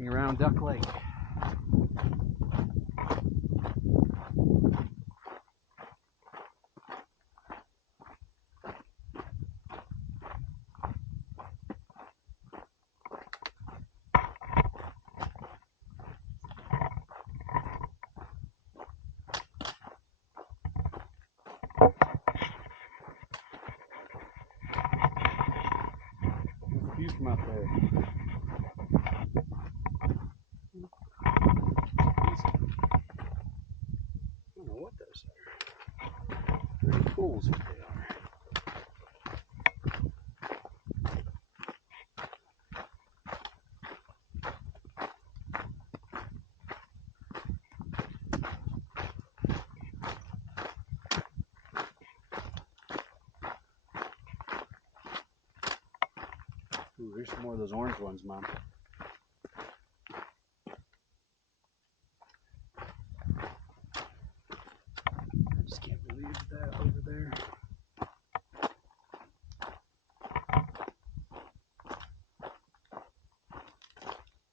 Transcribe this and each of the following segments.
walking around Duck Lake. View from up there. I don't know what those are. Pretty cool is what they are. Ooh, there's some more of those orange ones, Mom. I just can't believe that over there.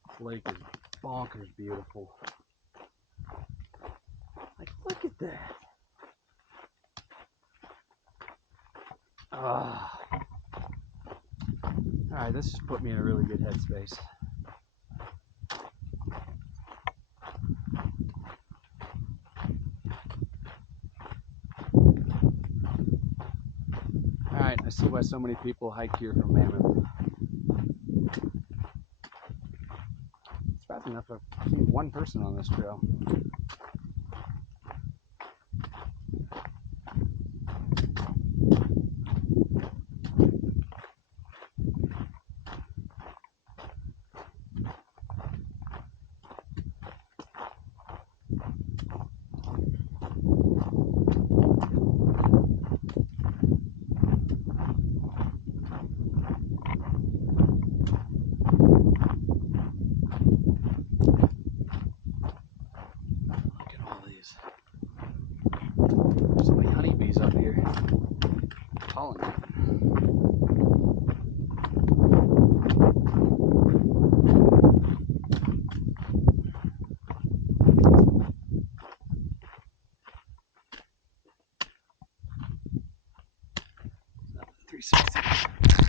This lake is bonkers beautiful. Like, look at that. Ah. Alright, this just put me in a really good headspace. Alright, I see why so many people hike here from Mammoth. Surprising enough, I've seen one person on this trail. There's so many honeybees up here. Pollen.